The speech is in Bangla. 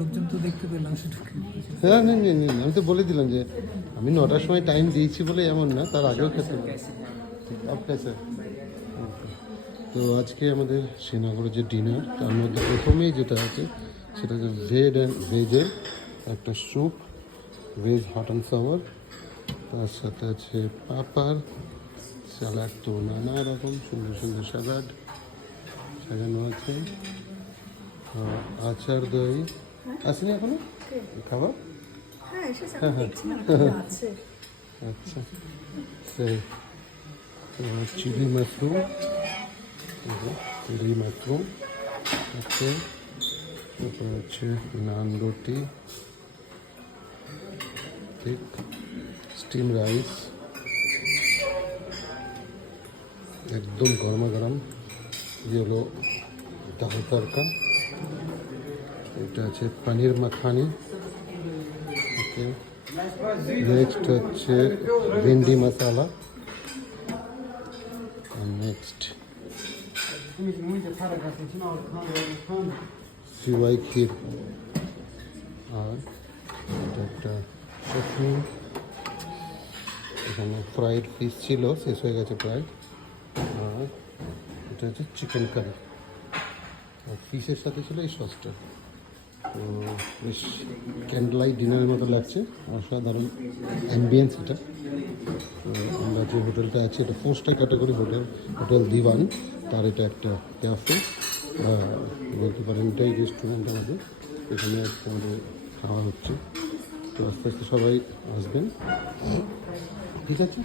লোকজন তো দেখতে পেলাম সেটা। হ্যাঁ নেই নেই নেই, আমি তো বলে দিলাম যে আমি 9টার সময় টাইম দিয়েছি বলে এমন না, তার আগেও খেতে পারি। আপনার স্যার, তো আজকে আমাদের শ্রীনগরের যে ডিনার, তার মধ্যে প্রথমেই যেটা আছে সেটা হচ্ছে ভেজের একটা soup, veg hot and sour, তার সাথে আছে পাপার স্যালাড, তো নানা রকম সুন্দর সুন্দর স্যালাড সাজানো আছে, আচার দই আসেনি এখনো খাবার। আচ্ছা, সেই চিলি মাশরুম, চিলি মাশরুম আছে, তারপর হচ্ছে নান রুটি, ঠিক, স্টিম রাইস একদম গরমা গরম, ये হলো ডাল তরকা, এটা আছে পনির মাখানি, ওকে, নেক্সট হচ্ছে ভিন্ডি মশালা, নেক্সট সিওয়াই ক্ষীর, আর এটা একটা চাটনি, এখানে ফ্রাইড ফিশ ছিল, শেষ হয়ে গেছে প্রায়, আর এটা হচ্ছে চিকেন কারি, আর ফিশের সাথে ছিল এই সসটা। তো বেশ ক্যান্ডেল লাইট ডিনারের মতো লাগছে, অসাধারণ অ্যাম্বিয়েন্স এটা। তো আমরা যে হোটেলটা আছি এটা 4 স্টার ক্যাটাগরি হোটেল, হোটেল দিওয়ান, তার এটা একটা ক্যাফে, বলতে পারেন এটাই রেস্টুরেন্ট আমাদের, এখানে আজকে আমাদের খাওয়া হচ্ছে। তো আস্তে আস্তে সবাই আসবেন, ঠিক আছে।